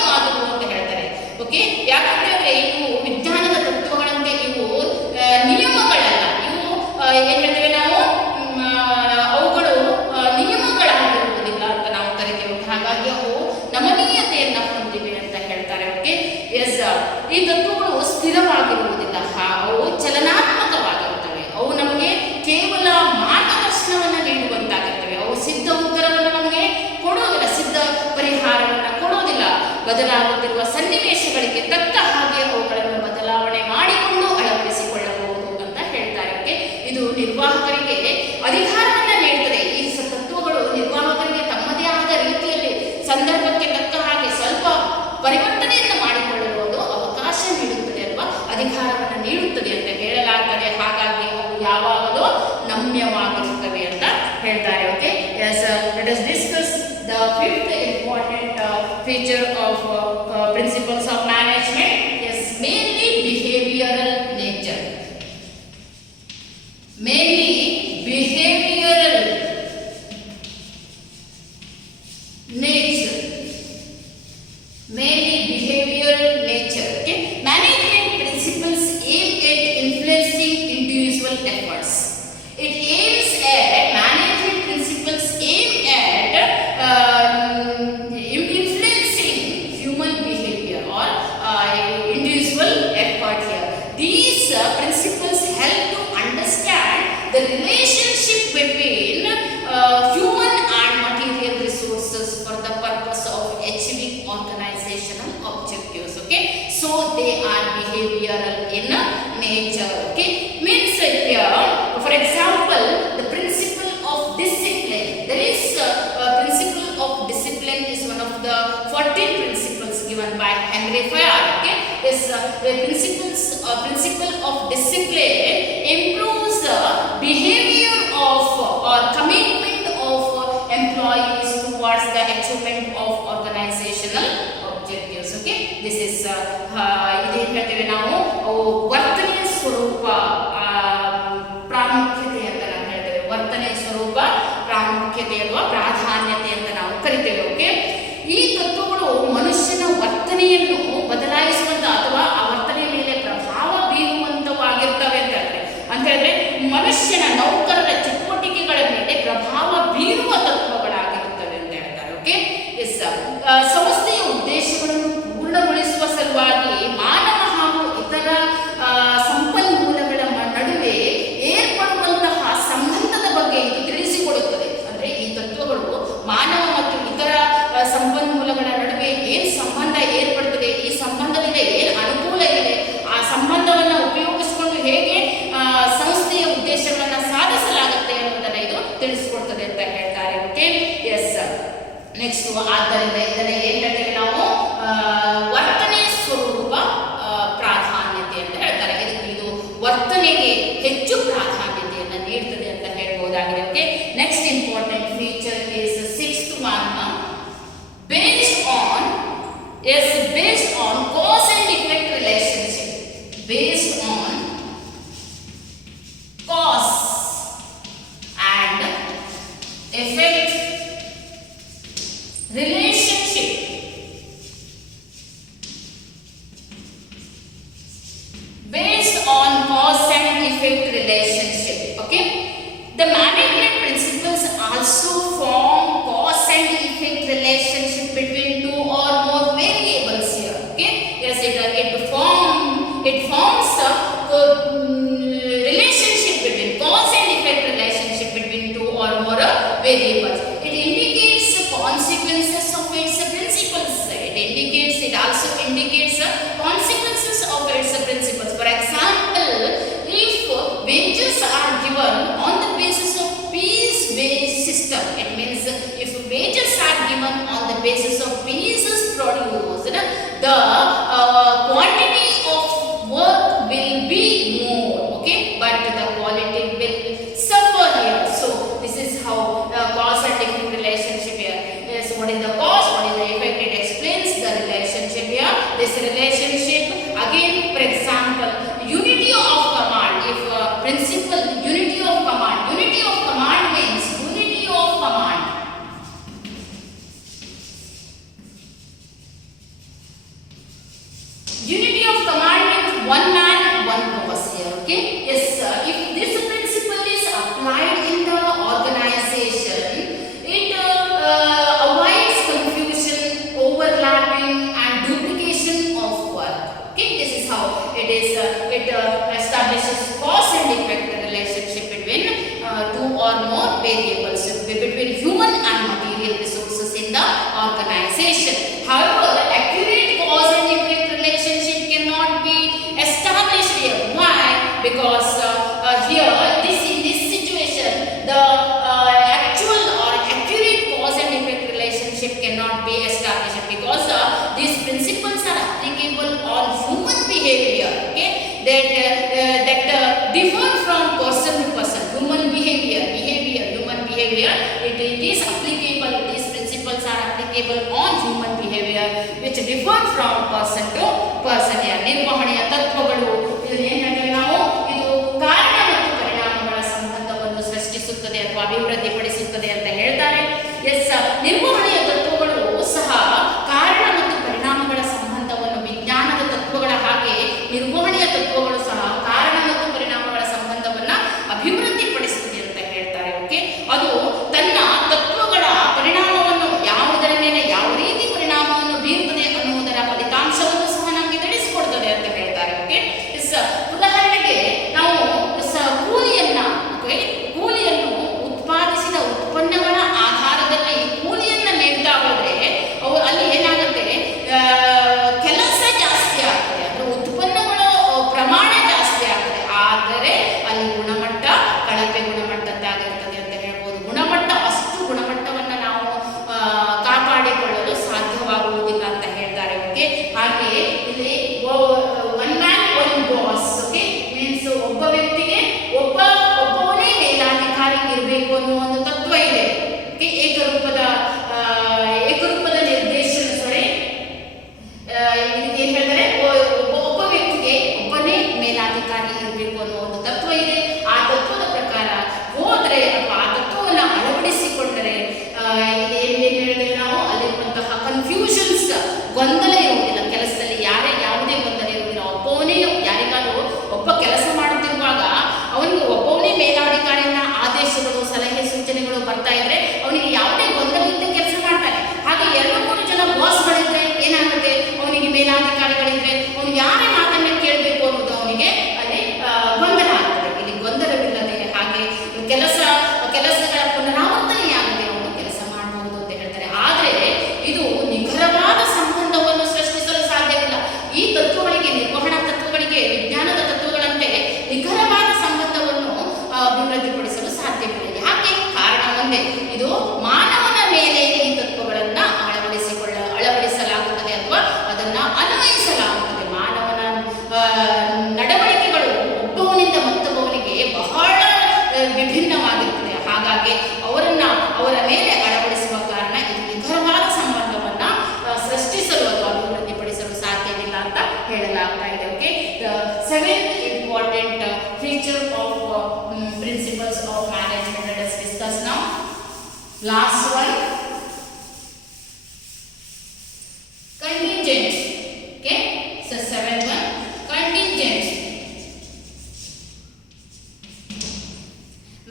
ಈ ತತ್ವಗಳು ಸ್ಥಿರವಾಗಿರುವುದಿಲ್ಲ, ಅವು ಚಲನಾತ್ಮಕವಾಗಿರುತ್ತವೆ. ಅವು ನಮಗೆ ಕೇವಲ ಮಾರ್ಗದರ್ಶನವನ್ನು ನೀಡುವಂತಾಗಿರ್ತವೆ. ಅವು ಸಿದ್ಧ ಉತ್ತರವನ್ನು ನಮಗೆ ಕೊಡೋದಿಲ್ಲ, ಸಿದ್ಧ ಪರಿಹಾರವನ್ನು ಕೊಡೋದಿಲ್ಲ. ಬದಲಾಗುತ್ತಿರುವ ಸನ್ನಿವೇಶಗಳಿಗೆ ತಕ್ಕ ಹಾಗೆ ಅವುಗಳನ್ನು ಬದಲಾವಣೆ ಮಾಡಿಕೊಂಡು ಅಳವಡಿಸಿಕೊಳ್ಳಬಹುದು ಅಂತ ಹೇಳ್ತಾರೆ. ಇದು ನಿರ್ವಾಹಕರಿಗೆ ಅಧಿಕಾರವನ್ನು ನೀಡುತ್ತದೆ. ಈ ತತ್ವಗಳು ನಿರ್ವಾಹಕರಿಗೆ ತಮ್ಮದೇ ಆದ ರೀತಿಯಲ್ಲಿ ಸಂದರ್ಭಕ್ಕೆ ತಕ್ಕ ಹಾಗೆ ಸ್ವಲ್ಪ ಪರಿವರ್ತನೆಯನ್ನು ಮಾಡಿಕೊಳ್ಳಲು ಅವಕಾಶ ನೀಡುತ್ತದೆ ಅಲ್ವಾ, ಅಧಿಕಾರವನ್ನು ನೀಡುತ್ತದೆ ಅಂತ ಹೇಳಲಾಗ್ತದೆ. ಹಾಗಾಗಿ ಅವು ಯಾವಾಗಲೂ ನಮ್ಯವಾಗಿರುತ್ತವೆ ಅಂತ ಹೇಳ್ತಾರೆ. Okay, let us discuss the fifth important feature of principles of management. Yes, mainly behavioral nature. Mainly behavioral nature. Mainly behavioral nature. Okay, management principles aim at influencing individual efforts. It aims at management principles aim at influencing human behavior or individual effort here. These principles help to understand the relationship between human and material resources for the purpose of achieving organizational objectives. Okay, so they are behavioral in nature. Okay, means here, for example, the principle of discipline. There is principle of discipline is one of the 14 principles given by Henry Fayard. Okay, this principle of discipline improves the behavior of or commitment of employees towards the achievement of organizational objectives. Okay, this is ಇದೇನು ಹೇಳ್ತೇವೆ ನಾವು, ವರ್ತನೆಯ ಸ್ವರೂಪ ಪ್ರಾಮುಖ್ಯತೆ ಅಂತ ನಾವು ಹೇಳ್ತೇವೆ. ವರ್ತನೆಯ ಸ್ವರೂಪ ಪ್ರಾಮುಖ್ಯತೆ ಅಥವಾ ಪ್ರಾಧಾನ್ಯತೆ ಅಂತ ನಾವು ಕರಿತೇವೆ. ಓಕೆ, ಈ ತತ್ವಗಳು ಮನುಷ್ಯನ ವರ್ತನೆಯನ್ನು ಬದಲಾಯಿಸುವಂತ ಅಥವಾ ಆ ವರ್ತನೆಯ ಮೇಲೆ ಪ್ರಭಾವ ಬೀರುವಂತವಾಗಿರ್ತವೆ ಅಂತ ಹೇಳ್ತಾರೆ. ಅಂತ ಹೇಳಿದ್ರೆ ಮನುಷ್ಯನ ನೌಕರರ ಚಟುವಟಿಕೆಗಳ ಮೇಲೆ ಪ್ರಭಾವ ಬೀರುವ ತತ್ವಗಳಾಗಿರುತ್ತವೆ ಅಂತ ಹೇಳ್ತಾರೆ. ಓಕೆ, ಎಸ್, ಸಂಸ್ಥೆಯ ಉದ್ದೇಶಗಳನ್ನು ಪೂರ್ಣಗೊಳಿಸುವ ಸಲುವಾಗಿ ಮಾನವ ಹಾಗೂ ಇತರ ಸಂಪನ್ಮೂಲಗಳ ನಡುವೆ ಏರ್ಪಡುವಂತಹ ಸಂಬಂಧದ ಬಗ್ಗೆ ಇದು ತಿಳಿಸಿಕೊಡುತ್ತದೆ. ಅಂದ್ರೆ ಈ ತತ್ವಗಳು ಮಾನವ ಮತ್ತು ಇತರ ಸಂಪನ್ಮೂಲಗಳ ನಡುವೆ ಏನು ಸಂಬಂಧ ಏರ್ಪಡುತ್ತದೆ, ಈ ಸಂಬಂಧದಿಂದ ಏನು ಅನುಕೂಲ ಇದೆ, ಆ ಸಂಬಂಧವನ್ನು ಉಪಯೋಗಿಸಿಕೊಂಡು ಹೇಗೆ ಸಂಸ್ಥೆಯ ಉದ್ದೇಶಗಳನ್ನು ಸಾಧಿಸಲಾಗುತ್ತೆ ಅನ್ನೋದನ್ನ ಇದು ತಿಳಿಸಿಕೊಡ್ತದೆ ಅಂತ ಹೇಳ್ತಾರೆ. ಓಕೆ, ಎಸ್, ನೆಕ್ಸ್ಟ್, ಆದ್ದರಿಂದ ಇದನ್ನ ಏನ್ ಹೇಳ್ತೇವೆ ನಾವು, ವರ್ತನೆ ಸ್ವರೂಪ ಪ್ರಾಧಾನ್ಯತೆ ಅಂತ ಹೇಳ್ತಾರೆ. ಇದು ವರ್ತನೆಗೆ ಹೆಚ್ಚು ಪ್ರಾಧಾನ್ಯತೆಯನ್ನು ನೀಡ್ತದೆ ಅಂತ ಹೇಳ್ಬಹುದಾಗಿದೆ. Okay, next important feature is sixth one, based on cause and effect relationship. Based on cause and effect relationship. Based on cause and effect relationship. Okay, the management principles also form cause and effect relationship between two or more variables here. Okay, yes, it forms a relationship between cause and effect relationship between two or more variables. It indicates the consequences of its principles. It also indicates the consequences of its principles. For example, if wages are given on the basis of piece-based system, it means if wages are given on the basis of pieces produced, the quantity of work will be more, okay, but the quality will suffer here. So this is how cause and effect relationship here. Yes, what is the cause, what is the effect? It explains the relationship here. This relationship, again, for example, unity of command. If principle unity of command means unity of command. Unity of command means one man, one boss here. Okay, yes, if this principle is applied in the organization, it avoids confusion, overlapping and duplication of work. Okay, this established because these principles are applicable on human behavior, okay, that differ from person to person. Human behavior, it is applicable, these principles are applicable on human behavior which differ from person to person. ನಿರ್ವಹಣೆಯ ತತ್ವಗಳು ಇದನ್ನ ಏನು ಹೇಳ್ತೀವಿ ನಾವು, ಇದು ಕಾರಣ ಮತ್ತು ಪರಿಣಾಮಗಳ ಸಂಬಂಧವನ್ನು ಸೃಷ್ಟಿಸುತ್ತದೆ ಅಥವಾ ಅಭಿವೃದ್ಧಿಪಡಿಸುತ್ತದೆ ಅಂತ ಹೇಳ್ತಾರೆ. ಎಸ್, ನಿರ್ವಹಣೆಯ ತತ್ವಗಳು ಸಹ ಕಾರಣ ಮತ್ತು ಪರಿಣಾಮಗಳ ಸಂಬಂಧವನ್ನು, ವಿಜ್ಞಾನದ ತತ್ವಗಳ ಹಾಗೆ ನಿರ್ವಹಣೆಯ ತತ್ವಗಳು ಸಹ ಕಾರಣ ಮತ್ತು ಪರಿಣಾಮಗಳ ಸಂಬಂಧವನ್ನ ಅಭಿವೃದ್ಧಿಪಡಿಸುತ್ತದೆ ಅಂತ ಹೇಳ್ತಾರೆ. ಓಕೆ, ಅದು ತನ್ನ ತತ್ವಗಳ ಪರಿಣಾಮವನ್ನು ಯಾವುದರ ಮೇಲೆ ಯಾವ ರೀತಿ ಪರಿಣಾಮವನ್ನು ಬೀರುತ್ತದೆ ಅನ್ನುವುದರ ಫಲಿತಾಂಶವನ್ನು ಸಹ ನಮಗೆ ತಿಳಿಸಿಕೊಡ್ತದೆ ಅಂತ ಹೇಳ್ತಾರೆ. ಓಕೆ, ಉದಾಹರಣೆಗೆ ನಾವು ಕೂಲಿಯನ್ನು ಉತ್ಪಾದಿಸಿದ ಉತ್ಪನ್ನಗಳ ಆಧಾರದಲ್ಲಿ ಕೂಲಿಯನ್ನು ನೀಡ್ತಾ ಹೋದ್ರೆ ಅಲ್ಲಿ ಏನಾಗುತ್ತೆ, ಕೆಲಸ ಜಾಸ್ತಿ ಆಗ್ತದೆ, ಅಂದ್ರೆ ಉತ್ಪನ್ನಗಳ ಪ್ರಮಾಣ ಜಾಸ್ತಿ ಆಗ್ತದೆ, ಆದರೆ ಅಲ್ಲಿ ಗುಣಮಟ್ಟ ಕಳಪೆ ಗುಣಮಟ್ಟದ್ದಾಗಿರ್ತದೆ ಅಂತ ಹೇಳ್ಬೋದು. ಅಷ್ಟು ಗುಣಮಟ್ಟವನ್ನು ನಾವು ಕಾಪಾಡಿಕೊಳ್ಳಲು ಸಾಧ್ಯವಾಗುವುದಿಲ್ಲ ಅಂತ ಹೇಳ್ತಾರೆ. ಓಕೆ, ಹಾಗೆ ಇಲ್ಲಿ one man one boss, okay, means ಒಬ್ಬ ವ್ಯಕ್ತಿಗೆ ಒಬ್ಬವನೇ ಮೇಲಾಧಿಕಾರಿ ಇರಬೇಕು ಅನ್ನೋ ಒಂದು ತತ್ವ ಇದೆ. ಓಕೆ, ಏಕರೂಪದ ನಿರ್ದೇಶನ, ಏನ್ ಹೇಳ್ತಾರೆ, ಒಬ್ಬ ವ್ಯಕ್ತಿಗೆ ಒಬ್ಬನೇ ಮೇಲಾಧಿಕಾರಿ ಇರಬೇಕು ಅನ್ನೋ ಒಂದು ತತ್ವ ಇದೆ. ಆ ತತ್ವದ ಪ್ರಕಾರ ಹೋದ್ರೆ ಅಥವಾ ಆ ತತ್ವವನ್ನು ಅಳವಡಿಸಿಕೊಂಡರೆ ಏನ್ ಹೇಳಿದ್ರೆ ನಾವು ಅಲ್ಲಿರುವಂತಹ ಕನ್ಫ್ಯೂಷನ್ಸ್, ಗೊಂದಲ ಇರುವುದಿಲ್ಲ ಕೆಲಸದಲ್ಲಿ, ಯಾವುದೇ ಗೊಂದಲ ಇರುವುದಿಲ್ಲ. ಒಬ್ಬವನೇ ಯಾರಿಗಾದರೂ ಒಬ್ಬ ಕೆಲಸ ಮಾಡುತ್ತಿರುವಾಗ ಅವನಿಗೆ ಒಬ್ಬವನೇ ಮೇಲಾಧಿಕಾರಿನ ಆದೇಶಗಳು, ಸಲಹೆ, ಸೂಚನೆಗಳು ಬರ್ತಾ ಇದ್ರೆ ಅವನಿಗೆ ಯಾವುದೇ ಗೊಂದಲ ಇದ್ದ ಕೆಲಸ ಮಾಡ್ತಾನೆ. ಹಾಗೆ 2-3 ಜನ ಬಾಸ್ಗಳಿದ್ರೆ ಏನಾಗುತ್ತೆ, ಅವನಿಗೆ ಮೇಲಾಧಿಕಾರಿಗಳಿದ್ರೆ ಅವನು ಯಾರೇ ಮಾತನ್ನ ಕೇಳಬೇಕು ಅನ್ನೋದು ಅವನಿಗೆ ಅಲ್ಲಿ ಗೊಂದಲ ಆಗ್ತದೆ. ಇಲ್ಲಿ ಗೊಂದಲವಿಲ್ಲದೆ ಹಾಗೆ ಕೆಲಸಗಳ ಪುನರಾವರ್ತನೆಯಾಗದೆ ಅವನು ಕೆಲಸ ಮಾಡಬಹುದು ಅಂತ ಹೇಳ್ತಾರೆ. ಆದರೆ ಇದು ನಿಖರವಾದ ಸಂಬಂಧವನ್ನು ಸೃಷ್ಟಿಸಲು ಸಾಧ್ಯವಿಲ್ಲ. ಈ ತತ್ವಗಳಿಗೆ, ನಿರ್ವಹಣಾ ತತ್ವಗಳಿಗೆ ವಿಜ್ಞಾನದ ತತ್ವಗಳಂತೆ ನಿಖರವಾದ ಸಂಬಂಧವನ್ನು ಅಭಿವೃದ್ಧಿಪಡಿಸಲು ಸಾಧ್ಯವಿಲ್ಲ. ಯಾಕೆ? ಕಾರಣ ಒಂದೇ, ಇದು ಮಾನವನ ಮೇಲೆ ಈ ತತ್ವಗಳನ್ನ ಅಳವಡಿಸಲಾಗುತ್ತದೆ ಅಥವಾ ಅದನ್ನ ಅನ್ವಯಿಸಲಾಗುತ್ತದೆ. ಮಾನವನ ನಡವಳಿಕೆಗಳು ಒಬ್ಬವನಿಂದ ಮತ್ತೊಬ್ಬವನಿಗೆ ಬಹಳ ವಿಭಿನ್ನವಾಗಿರುತ್ತದೆ. ಹಾಗಾಗಿ ಅವರ ಮೇಲೆ ಅಳವಡಿಸುವ ಕಾರಣ ಇದು ನಿಖರವಾದ ಸಂಬಂಧವನ್ನ ಸೃಷ್ಟಿಸಲು ಅಥವಾ ಅಭಿವೃದ್ಧಿಪಡಿಸಲು ಸಾಧ್ಯವಿಲ್ಲ ಅಂತ ಹೇಳಲಾಗ್ತಾ ಇದೆ. Okay, seventh important feature of principles of management, let us discuss now. Last one, contingent. Okay, so seventh one, contingent.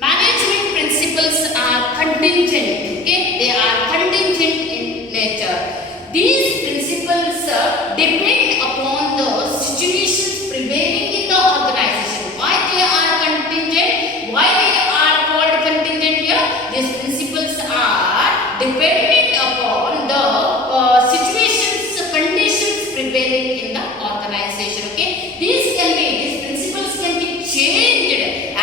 Management principles are contingent. Okay, they are contingent in nature. These principles depend upon the situations prevailing in the organization. Why they are contingent? Why they are called contingent here? These principles are dependent upon the conditions prevailing in the organization. Okay, these principles can be changed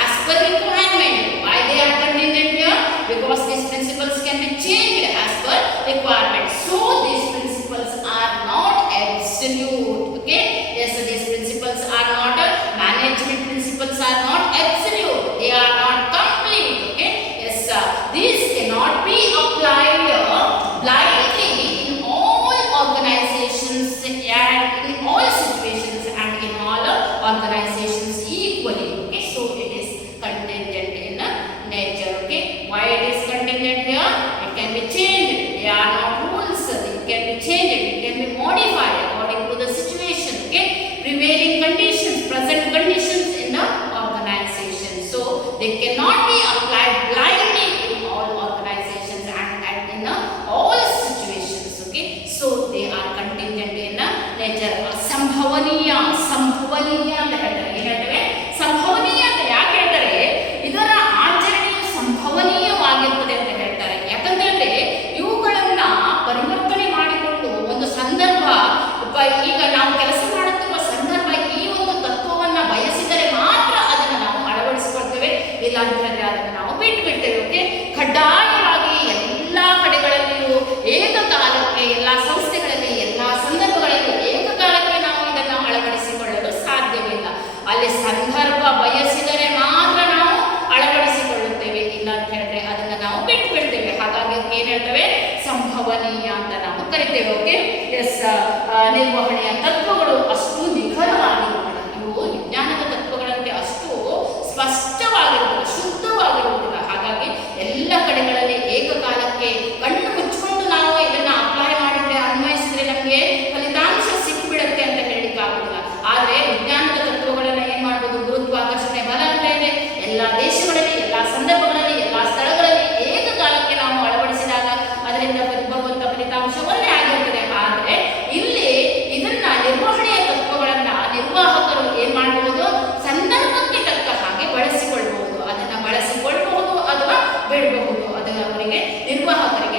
as per requirement. Why they are contingent here? Because these principles can be changed as per requirement. So these principles are not absolute. Okay, yes, so these principles are not management principles are not absolute. They are not complete. Okay, yes, these cannot be applied blindly in all organizations and in all situations and in all organizations equally. Okay, so it is contingent in nature. Okay, why it is contingent here? It can be changed. They are not rules. It can be changed. It can be modified according to the situation. Okay, prevailing conditions, present conditions in the organization. So they cannot be applied blindly in all organizations and in all situations. Okay, so they are contingent in nature. ಸಂಭವನೀಯ ಅಂತ ಹೇಳ್ತಾರೆ. ಏನು ಹೇಳ್ತೇವೆ? ಸಂಭವನೀಯ ಅಂತ ಯಾಕೆ ಹೇಳ್ತಾರೆ? ಇದರ ಆಚರಣೆಯು ಸಂಭವನೀಯವಾಗಿರ್ತದೆ ಅಂತ ಹೇಳ್ತಾರೆ. ಯಾಕಂತಂದ್ರೆ ಇವುಗಳನ್ನ ಪರಿವರ್ತನೆ ಮಾಡಿಕೊಂಡು ಒಂದು ಸಂದರ್ಭ, ಈಗ ನಾವು ಕೆಲಸ ಮಾಡುತ್ತಿರುವ ಸಂದರ್ಭ ಈ ಒಂದು ತತ್ವವನ್ನ ಬಯಸಿದರೆ ಮಾತ್ರ ಅದನ್ನು ನಾವು ಅಳವಡಿಸಿಕೊಳ್ತೇವೆ, ಇಲ್ಲ ಅಂತಂದ್ರೆ ಅದನ್ನು ನಾವು ಬಿಟ್ಟುಬಿಡ್ತೇವೆ. ಓಕೆ, ಕಡ್ಡಾಯವಾಗಿ ಎಲ್ಲ ಕಡೆಗಳಲ್ಲಿಯೂ ಏಕಕಾಲಕ್ಕೆ ಎಲ್ಲ ಓಕೆ ಎಸ್ ನಿರ್ವಹಣೆಯ ತತ್ವಗಳು ಅಷ್ಟು ನಿಖರವಾಗಿರುವುದಿಲ್ಲ. ಇವು ವಿಜ್ಞಾನದ ತತ್ವಗಳಂತೆ ಅಷ್ಟು ಸ್ಪಷ್ಟವಾಗಿರುವುದಿಲ್ಲ, ಶುದ್ಧವಾಗಿರುವುದಿಲ್ಲ. ಹಾಗಾಗಿ ಎಲ್ಲ ಕಡೆಗಳಲ್ಲಿ ಏಕಕಾಲಕ್ಕೆ ಕಣ್ಣು ಮುಚ್ಚಿಕೊಂಡು ನಾವು ಇದನ್ನ ಅಪ್ಲೈ ಮಾಡಿದ್ರೆ, ಅನ್ವಯಿಸಿದ್ರೆ ನಮಗೆ ಫಲಿತಾಂಶ ಸಿಕ್ಬಿಡುತ್ತೆ ಅಂತ ಹೇಳಲಿಕ್ಕೆ ಆಗುದಿಲ್ಲ. ಆದರೆ ವಿಜ್ಞಾನದ ತತ್ವಗಳನ್ನ ಏನ್ ಮಾಡ್ಬೋದು, ಗುರುತ್ವಾಕರ್ಷಣೆ ಬಲ ಅಂತ ಇದೆ, ಎಲ್ಲ ದೇಶಗಳಲ್ಲಿ, ಎಲ್ಲ ಸಂದರ್ಭಗಳಲ್ಲಿ, ಎಲ್ಲ ಸ್ಥಳಗಳಲ್ಲಿ ಏಕಕಾಲಕ್ಕೆ ನಾವು ಅಳವಡಿಸಿದಾಗ ಅದರಿಂದ ಬರುವಂತ ಫಲಿತಾಂಶ ಒಂದೇ ಆಗಿರ್ತದೆ. ಆದರೆ ಇಲ್ಲಿ ಇದನ್ನ ನಿರ್ವಹಣೆಯ ತತ್ವಗಳನ್ನ ನಿರ್ವಾಹಕರು ಏನ್ ಮಾಡಬಹುದು, ಸಂದರ್ಭಕ್ಕೆ ತಕ್ಕ ಹಾಗೆ ಬಳಸಿಕೊಳ್ಳಬಹುದು. ಅದನ್ನ ಬಳಸಿಕೊಳ್ಳಬಹುದು ಅಥವಾ ಬಿಡಬಹುದು. ಅದನ್ನ ಅವರಿಗೆ ನಿರ್ವಾಹಕರಿಗೆ